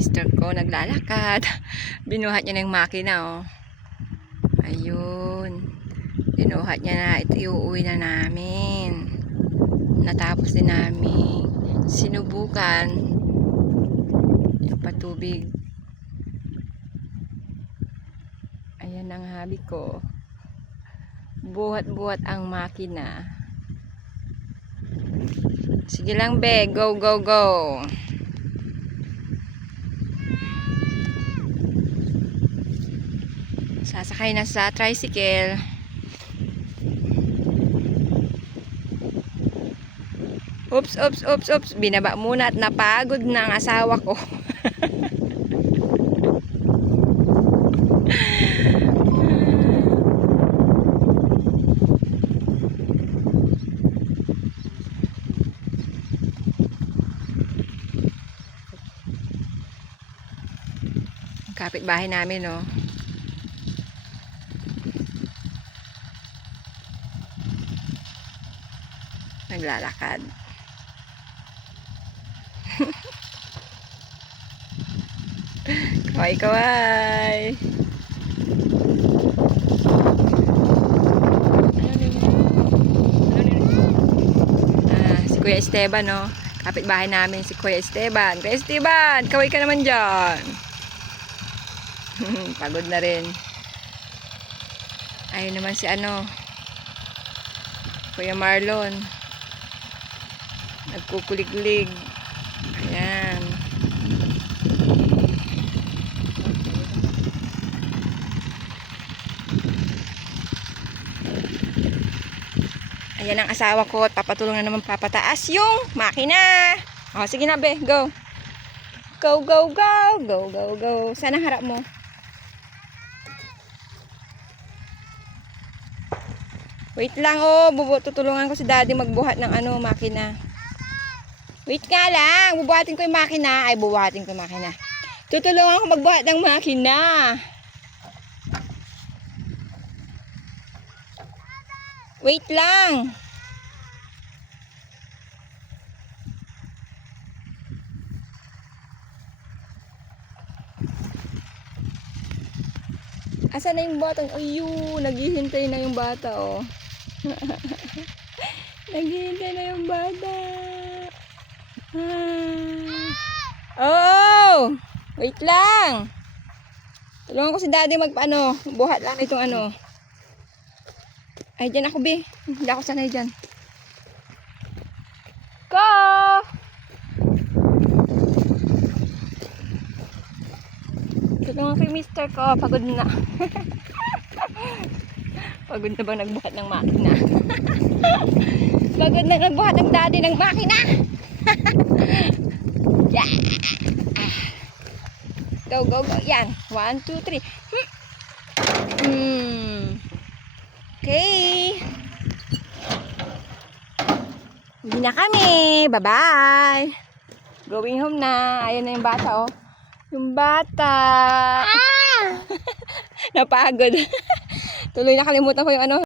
mister ko naglalakad. Binuhat niya ng makina, oh. Ayun. Binuhat niya na. Ito iuwi na namin. Natapos din namin sinubukan yung patubig. Ayan ang habi ko. Buhat-buhat ang makina. Sige lang, be. Go, go, go. Sasakay na sa tricycle. Oops, oops, oops, oops. Binaba muna at napagod na ang asawa ko. Kapitbahay namin, oh. Naglalakad. Kaway, kaway. Si Kuya Esteban, oh. Kapitbahay namin si Kuya Esteban. Kuya Esteban, kaway ka naman dyan. Pagod na rin. Ayun naman si Kuya Marlon. Nagkukulig-lig. Ayan. Ayan ang asawa ko at papatulong na naman papataas yung makina. O, sige na, be. Go. Go, go, go. Go, go, go. Saan ang harap mo? Wait lang, oh. Tutulungan ko si daddy magbuhat ng makina. Wait nga lang. Bubuhatin ko yung makina. Ay, bubuhatin ko yung makina. Tutulungan ko magbuhat ng makina. Wait lang. Asan na yung bata? Ayun, naghihintay na yung bata, oh. Naghihintay na yung bata. Oh! Wait lang. Tulungan ko si daddy buhat lang itong Ay, dyan ako, be. Hindi ako sanay dyan. Go! Tulungan ko yung mister ko. Pagod na. Pagod na bang nagbuhat ng makina? Pagod na nagbuhat ng daddy ng makina. Yeah. Go, go, go. Yan. 1, 2, 3. Okay. Hindi na kami. Bye-bye. Going home na. Ayan na yung bata, oh. Yung bata. Napagod. Tuloy nakalimutan ko yung